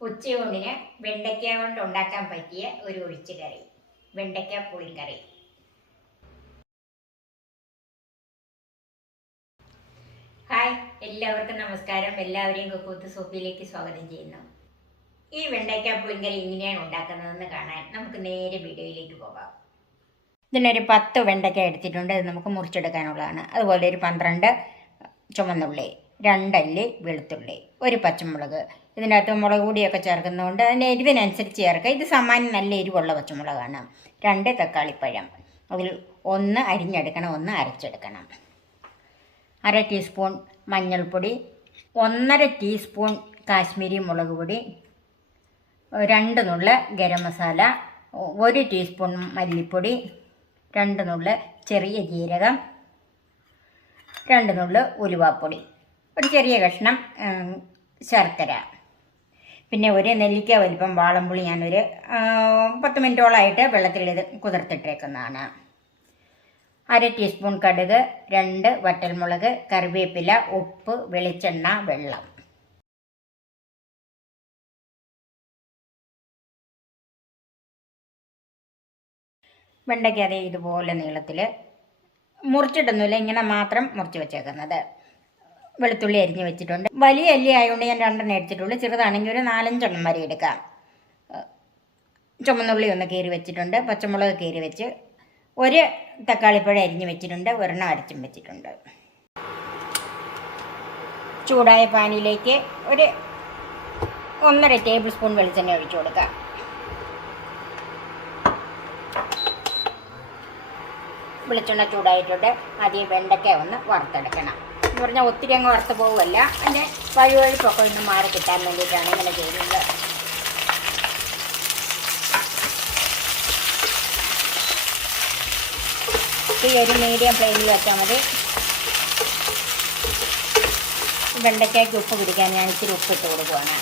ഉച്ചയൂണിന് വെണ്ടയ്ക്ക കൊണ്ട് ഉണ്ടാക്കാൻ പറ്റിയ ഒരു ഒഴിച്ചുകറി, വെണ്ടയ്ക്ക പുളിക്കറി. ഹായ്, എല്ലാവർക്കും നമസ്കാരം. എല്ലാവരെയും കുക്കൂത്ത് സോപ്പിയിലേക്ക് സ്വാഗതം ചെയ്യുന്നു. ഈ വെണ്ടയ്ക്ക പുളിക്കറി എങ്ങനെയാണ് ഉണ്ടാക്കുന്നതെന്ന് കാണാൻ നമുക്ക് നേരെ വീഡിയോയിലേക്ക് പോകാം. ഇതിനൊരു 10 വെണ്ടയ്ക്ക എടുത്തിട്ടുണ്ട്. ഇത് നമുക്ക് മുറിച്ചെടുക്കാനുള്ളതാണ്. അതുപോലെ ഒരു 12 ചുവന്നുള്ളി, 2 അല്ലി വെളുത്തുള്ളി, ഒരു പച്ചമുളക്. ഇതിനകത്ത് മുളക് പൊടിയൊക്കെ ചേർക്കുന്നതുകൊണ്ട് അതിൻ്റെ എരിവിനനുസരിച്ച് ചേർക്കുക. ഇത് സാമാന്യം നല്ല എരിവുള്ള പച്ചമുളകാണ്. 2 തക്കാളിപ്പഴം, അതിൽ 1 അരിഞ്ഞെടുക്കണം, 1 അരച്ചെടുക്കണം. 1/2 ടീസ്പൂൺ മഞ്ഞൾപ്പൊടി, 1/2 ടീസ്പൂൺ കാശ്മീരി മുളക് പൊടി, 2 നുള്ള് ഗരം മസാല, 1 ടീസ്പൂൺ മല്ലിപ്പൊടി, 2 നുള്ള് ചെറിയ ജീരകം, 2 നുള്ള് ഉലുവാപ്പൊടി, ഒരു ചെറിയ കഷ്ണം ശർക്കര, പിന്നെ ഒരു നെല്ലിക്ക വലിപ്പം വാളംപുളി ഞാനൊരു 10 മിനിറ്റോളമായിട്ട് വെള്ളത്തിൽ കുതിർത്തിട്ടേക്കുന്നതാണ്. 1/2 ടീസ്പൂൺ കടുക്, 2 വറ്റൽമുളക്, കറിവേപ്പില, ഉപ്പ്, വെളിച്ചെണ്ണ, വെള്ളം. വെണ്ടയ്ക്ക അതേ ഇതുപോലെ നീളത്തിൽ മുറിച്ചിട്ടൊന്നുമില്ല, ഇങ്ങനെ മാത്രം മുറിച്ച് വെച്ചേക്കുന്നത്. വെളുത്തുള്ളി അരിഞ്ഞ് വെച്ചിട്ടുണ്ട്. വലിയ അല്ലി ആയതുകൊണ്ട് ഞാൻ 2 എടുത്തിട്ടുള്ളൂ. ചെറുതാണെങ്കിൽ ഒരു 4-5 വരെ എടുക്കാം. ചുമന്നുള്ളി 1 കീറി വെച്ചിട്ടുണ്ട്. പച്ചമുളക് കീറി വെച്ച്, 1 തക്കാളിപ്പഴം അരിഞ്ഞ് വെച്ചിട്ടുണ്ട്. 1 അരച്ചും വെച്ചിട്ടുണ്ട്. ചൂടായ പാനിലേക്ക് ഒരു 1.5 ടേബിൾ സ്പൂൺ വെളിച്ചെണ്ണ ഒഴിച്ചു കൊടുക്കാം. വെളിച്ചെണ്ണ ചൂടായിട്ടുണ്ട്. ആദ്യം വെണ്ടയ്ക്ക ഒന്ന് വറുത്തെടുക്കണം. എന്ന് പറഞ്ഞാൽ ഒത്തിരി അങ്ങ് വറുത്ത് പോവുമല്ല, അതിൻ്റെ വഴുവഴുപ്പൊക്കെ ഒന്ന് മാറി കിട്ടാൻ വേണ്ടിയിട്ടാണ് ഇങ്ങനെ ചെയ്യുന്നത്. ഈ ഒരു മീഡിയം ഫ്ലെയിമിൽ വെച്ചാൽ മതി. വെണ്ടയ്ക്കയ്ക്ക് ഉപ്പ് പിടിക്കാൻ ഞാൻ ഇച്ചിരി ഉപ്പിട്ട് കൊടുക്കുവാണ്.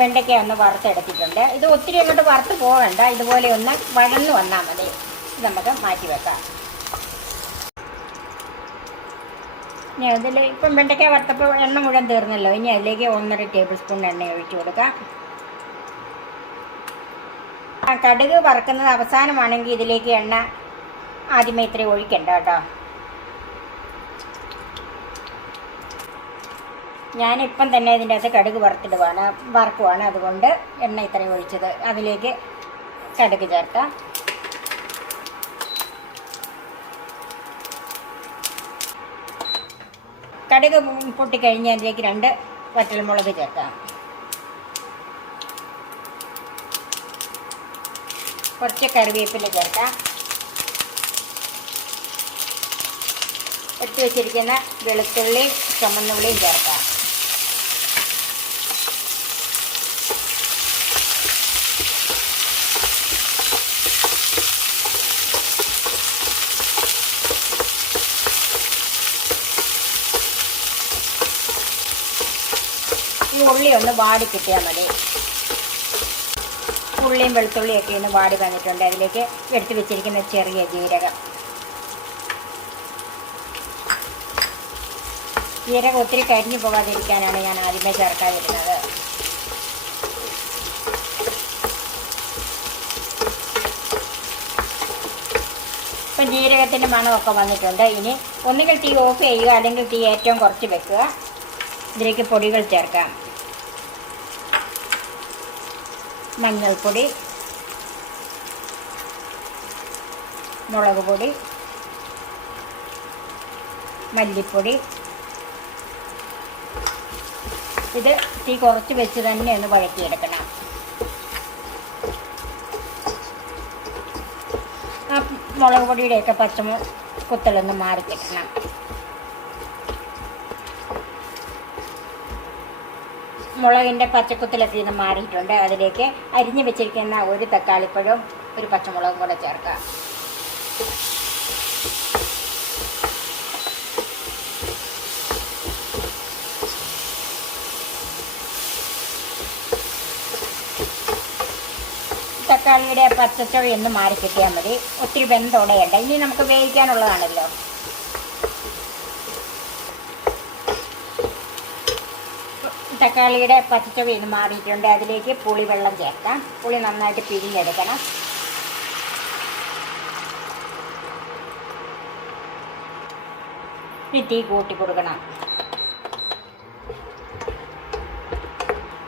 വെണ്ടയ്ക്ക ഒന്ന് വറുത്തെടുത്തിട്ടുണ്ട്. ഇത് ഒത്തിരി അങ്ങോട്ട് വറുത്ത് പോകണ്ട, ഇതുപോലെ ഒന്ന് വഴന്നു വന്നാൽ മതി. ഇത് നമുക്ക് മാറ്റി വെക്കാം. ഇനി അതിൽ ഇപ്പം വെണ്ടയ്ക്ക വറുത്തപ്പോൾ എണ്ണ മുഴുവൻ തീർന്നല്ലോ. ഇനി അതിലേക്ക് 1.5 ടേബിൾ സ്പൂൺ എണ്ണ ഒഴിച്ചു കൊടുക്കാം. കടുക് വറുക്കുന്നത് അവസാനമാണെങ്കിൽ ഇതിലേക്ക് എണ്ണ ആദ്യമേ ഇത്രയും ഒഴിക്കണ്ട കേട്ടോ. ഞാനിപ്പം തന്നെ ഇതിൻ്റെ അകത്ത് കടുക് വറുക്കുവാണ്, അതുകൊണ്ട് എണ്ണ ഇത്രയും ഒഴിച്ചത്. അതിലേക്ക് കടുക് ചേർക്കാം. കടുക് പൊട്ടിക്കഴിഞ്ഞ് അതിലേക്ക് 2 വറ്റൽമുളക് ചേർക്കാം. കുറച്ച് കറിവേപ്പില ചേർക്കാം. എടുത്ത് വെച്ചിരിക്കുന്ന വെളുത്തുള്ളിയും ചുമന്നുള്ളിയും ചേർക്കാം. ഈ ഉള്ളി ഒന്ന് വാടി കിട്ടിയാൽ മതി. ഉള്ളിയും വെളുത്തുള്ളിയൊക്കെ ഒന്ന് വാടി വന്നിട്ടുണ്ട്. അതിലേക്ക് എടുത്ത് വെച്ചിരിക്കുന്ന ചെറിയ ജീരകം. ജീരകം ഒത്തിരി കരിഞ്ഞു പോകാതിരിക്കാനാണ് ഞാൻ ആദ്യമേ ചേർക്കാതിരുന്നത്. ഇപ്പം ജീരകത്തിൻ്റെ മണമൊക്കെ വന്നിട്ടുണ്ട്. ഇനി ഒന്നുകിൽ തീ ഓഫ് ചെയ്യുക, അല്ലെങ്കിൽ തീ ഏറ്റവും കുറച്ച് വെക്കുക. ഇതിലേക്ക് പൊടികൾ ചേർക്കാം. മഞ്ഞൾപ്പൊടി, മുളക് പൊടി, മല്ലിപ്പൊടി. ഇത് തീ കുറച്ച് വെച്ച് തന്നെ ഒന്ന് വഴറ്റിയെടുക്കണം. ആ മുളക് പൊടിയുടെയൊക്കെ കുത്തലൊന്ന് മാറിക്കിട്ടണം. മുളകിൻ്റെ പച്ചക്കുത്തലൊക്കെ ഇത് മാറിയിട്ടുണ്ട്. അതിലേക്ക് അരിഞ്ഞ് വെച്ചിരിക്കുന്ന 1 തക്കാളിപ്പഴവും 1 പച്ചമുളകും കൂടെ ചേർക്കാം. തക്കാളിയുടെ പച്ചച്ചൊവ ഒന്ന് മാറി കിട്ടിയാൽ മതി. ഒത്തിരി വെന്തുടയണ്ട. ഇനി നമുക്ക് വേവിക്കാനുള്ളതാണല്ലോ. തക്കാളിയുടെ പച്ചച്ചൊവ ഒന്ന് മാറിയിട്ടുണ്ട്. അതിലേക്ക് പുളിവെള്ളം ചേർക്കാം. പുളി നന്നായിട്ട് പിഴിഞ്ഞെടുക്കണം. തീ കൂട്ടി കൊടുക്കണം.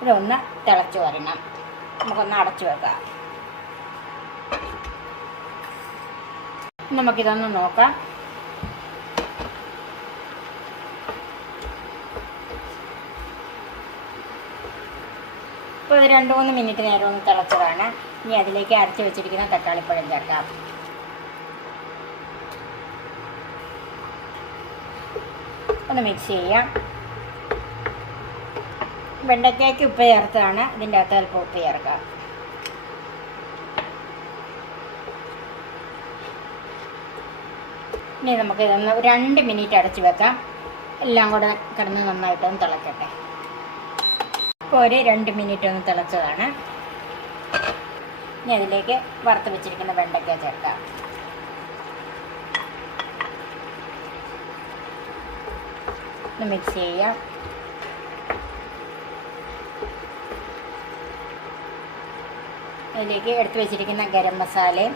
ഇതൊന്ന് തിളച്ച് വരണം. നമുക്കൊന്ന് അടച്ചു വെക്കാം. നമുക്കിതൊന്ന് നോക്കാം. ഇപ്പോൾ ഇത് 2-3 മിനിറ്റ് നേരം ഒന്ന് തിളച്ചതാണ്. ഇനി അതിലേക്ക് അരച്ച് വെച്ചിരിക്കുന്ന തക്കാളിപ്പഴം ചേർക്കാം. ഒന്ന് മിക്സ് ചെയ്യാം. വെണ്ടയ്ക്കയ്ക്ക് ഉപ്പ് ചേർത്താണ്. ഇതിൻ്റെ അകത്ത് അല്പം ഉപ്പ് ചേർക്കാം. ഇനി നമുക്ക് ഇതൊന്ന് 2 മിനിറ്റ് അടച്ച് വെക്കാം. എല്ലാം കൂടെ കിടന്ന് നന്നായിട്ടൊന്ന് തിളക്കട്ടെ. ഇപ്പോൾ ഒരു 2 മിനിറ്റ് ഒന്ന് തിളച്ചതാണ്. ഇനി അതിലേക്ക് വറുത്ത് വെച്ചിരിക്കുന്ന വെണ്ടയ്ക്ക ചേർക്കാം. ഒന്ന് മിക്സ് ചെയ്യാം. അതിലേക്ക് എടുത്തു വെച്ചിരിക്കുന്ന ഗരം മസാലയും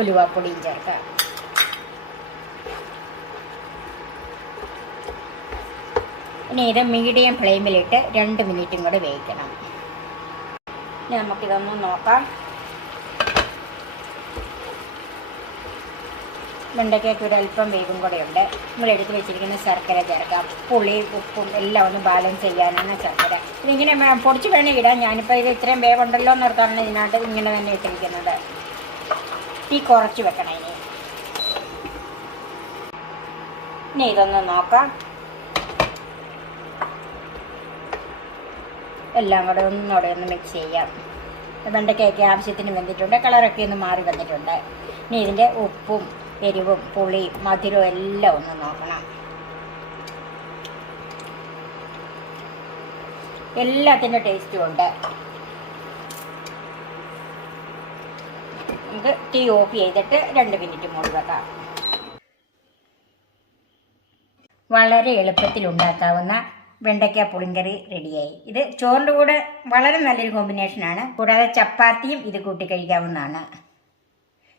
ഉലുവാപ്പൊടിയും ചേർക്കാം. ഇനി ഇത് മീഡിയം ഫ്ലെയിമിലിട്ട് 2 മിനിറ്റും കൂടെ വേവിക്കണം. ഇനി നമുക്കിതൊന്ന് നോക്കാം. വെണ്ടയ്ക്കൊക്കെ ഒരല്പം വേവും കൂടെ ഉണ്ട്. നമ്മൾ എടുത്ത് വെച്ചിരിക്കുന്ന ശർക്കര ചേർക്കാം. പുളി ഉപ്പും എല്ലാം ഒന്ന് ബാലൻസ് ചെയ്യാനാണ് ശർക്കര. ഇതിങ്ങനെ പൊടിച്ച് വേണേൽ ഇടാം. ഞാനിപ്പോൾ ഇത് ഇത്രയും വേവുണ്ടല്ലോ എന്നോർത്താണ് ഇതിനകത്ത് ഇങ്ങനെ തന്നെ ഇട്ടിരിക്കുന്നത്. തീ കുറച്ച് വെക്കണം. ഇനി ഇതൊന്ന് നോക്കാം. എല്ലാം കൂടെ ഒന്നുകൂടെ ഒന്ന് മിക്സ് ചെയ്യാം. വെണ്ടയ്ക്കൊക്കെ ആവശ്യത്തിന് വെന്തിട്ടുണ്ട്. കളറൊക്കെ ഒന്ന് മാറി വന്നിട്ടുണ്ട്. ഇനി ഇതിൻ്റെ ഉപ്പും എരിവും പുളിയും മധുരവും എല്ലാം ഒന്ന് നോക്കണം. എല്ലാത്തിൻ്റെ ടേസ്റ്റും ഉണ്ട്. നമുക്ക് തീ ഓഫ് ചെയ്തിട്ട് 2 മിനിറ്റ് മൂടി വെക്കാം. വളരെ എളുപ്പത്തിൽ ഉണ്ടാക്കാവുന്ന വെണ്ടയ്ക്ക പുളിങ്കറി റെഡിയായി. ഇത് ചോറിൻ്റെ കൂടെ വളരെ നല്ലൊരു കോമ്പിനേഷനാണ്. കൂടാതെ ചപ്പാത്തിയും ഇത് കൂട്ടി കഴിക്കാവുന്നതാണ്.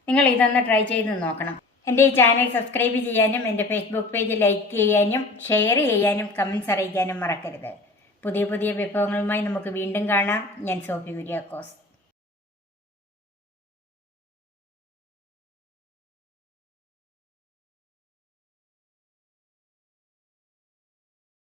നിങ്ങൾ ഇതൊന്ന് ട്രൈ ചെയ്ത് നോക്കണം. എൻ്റെ ഈ ചാനൽ സബ്സ്ക്രൈബ് ചെയ്യാനും എൻ്റെ ഫേസ്ബുക്ക് പേജ് ലൈക്ക് ചെയ്യാനും ഷെയർ ചെയ്യാനും കമൻറ്റ്സ് അറിയിക്കാനും മറക്കരുത്. പുതിയ പുതിയ വിഭവങ്ങളുമായി നമുക്ക് വീണ്ടും കാണാം. ഞാൻ സോഫി കുര്യാക്കോസ്.